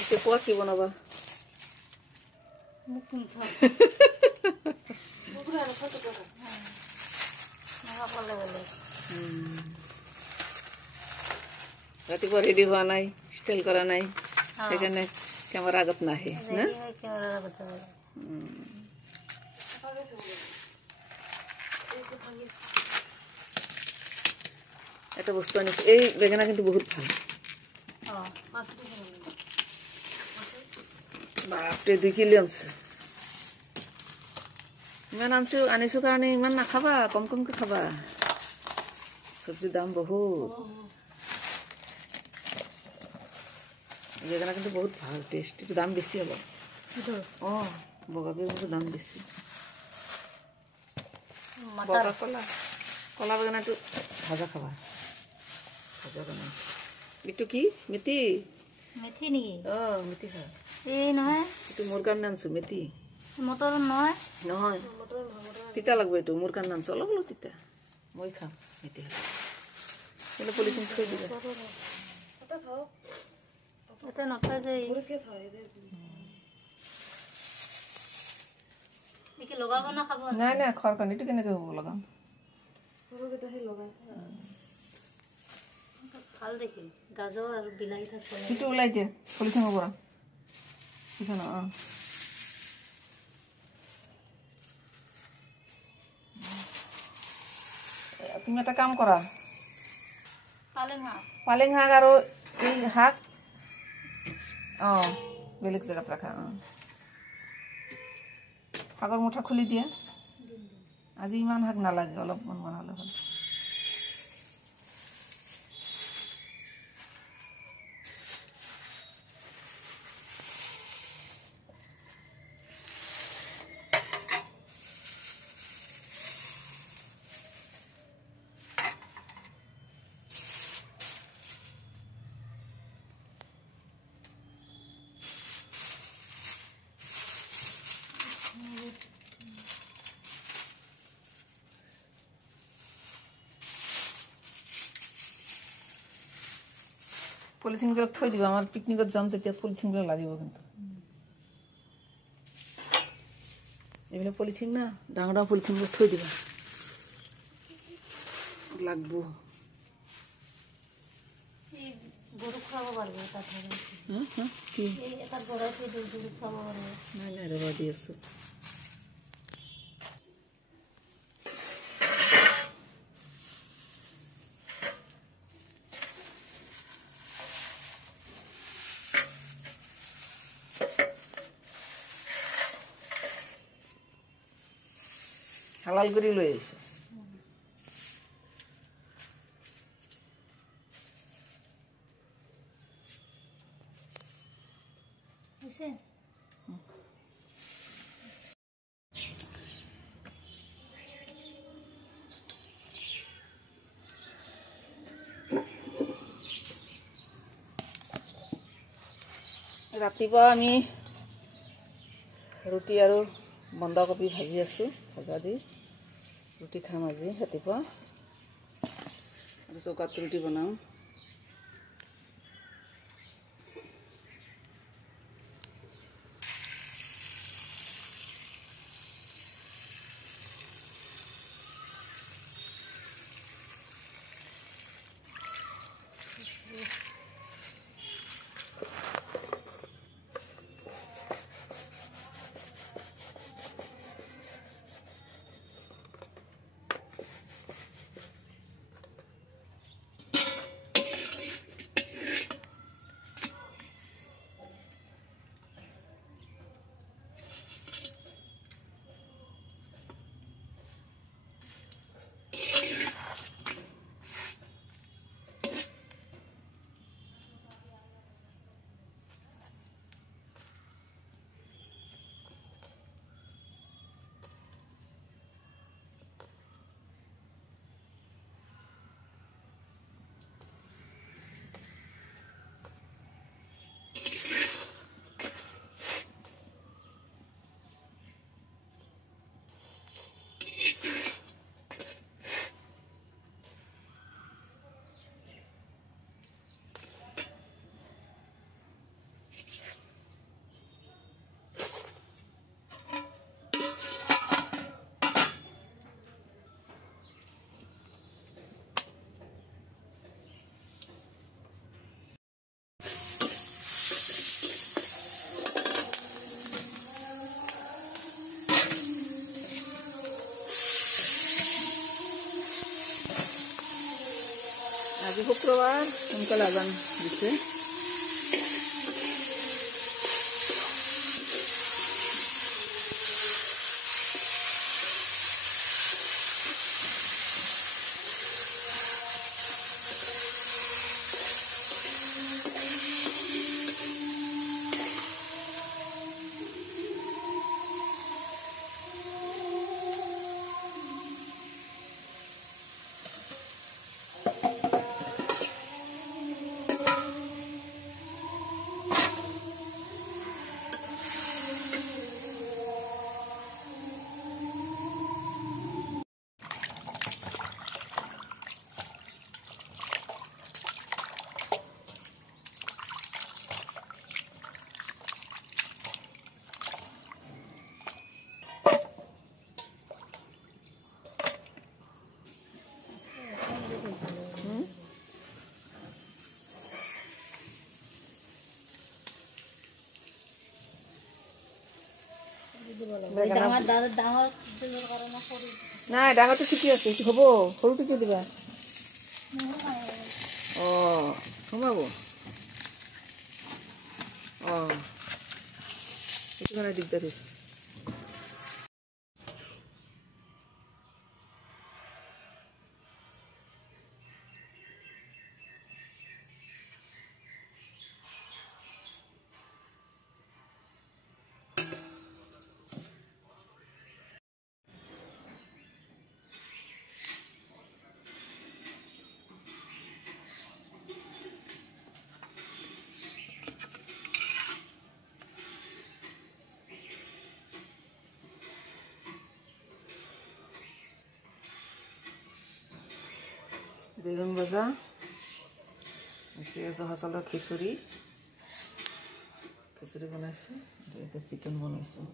এতিয়া কোৱা কি বনাবা ৰাতিপুৱা ৰেডি হোৱা নাই ষ্টাইল কৰা নাই সেইকাৰণে কেমেৰা আগত নাহে না এটা বস্তু আনিছে এই বেঙেনা কিন্তু বহুত ভাল বাপৰে 2 কিলো আনছো ইমান আনিছো কাৰণে ইমান নাখাবা কম কমকে খাবা চব্জিৰ দাম বহুত বেঙেনা কিন্তু বহুত ভাল টেষ্ট কিন্তু দাম বেছি হ'ব বগা বেঙেনাটো দাম বেছি বগা কলা বেঙেনাটো ভাজা খাবা ভাজা বনাই এইটো কি মেথি মেথি নেকি মেথি খা এই নহয় এইটো মোৰ কাৰণে আনছো মেথি মটৰ নহয় নহয় তিতা লাগব এইটো মোৰ কাৰণে আনছো অলপ অলপ তিতা মই খাম মেথি খা পলিথিন থৈ দিবা এটা নথয় যে কি লগাব না খাব নাই নাই খৰ কানিটো কেনেকৈ হ'ব লগাম ভাল দেখি গাজৰ আৰু বিলাহী থাকে সেইটো ওলাই দিয়া পলিথিনৰ পৰা তুমি এটা কাম কৰা পালেং শাক আৰু এই শাক বেলেগ জেগাত ৰাখা শাকৰ মুঠা খুলি দিয়া আজি ইমান শাক নালাগে অলপমান বনালে হ'ল পলিথিনবিলাক থৈ দিবা আমাৰ পিকনিকত যাম যেতিয়া পলিথিনবিলাক লাগিব কিন্তু এইবিলাক পলিথিন না ডাঙৰ ডাঙৰ পলিথিনবিলাক থৈ দিবা লাগব গরু খাওয়া পারবে কি এটা গড়াই থৈ দিও গরু খাওয়া পারবে নাই নাই ৰবা দি আছো হালাল কৰি লৈ আহিছো আছে ৰাতিপুৱা আমি ৰুটি আৰু বন্ধাকবি ভাজি আছো ভাজা দি ৰুটি খাম আজি ৰাতিপুৱা আৰু চৌকাত ৰুটি বনাওঁ শুক্ৰবাৰ সোনকালে আজান দিছে। নাই ডাঙৰটো ঠিকে আছে, এইটো হ'ব। সৰুটো কিয় দিবা? অঁ সোমাব। অঁ সেইটো কাৰণে দিগদাৰ হৈছে। বেগুন ভাজা, জহা চাউলৰ খিচুৰি বনাইছোঁ, চিকেন বনাইছোঁ।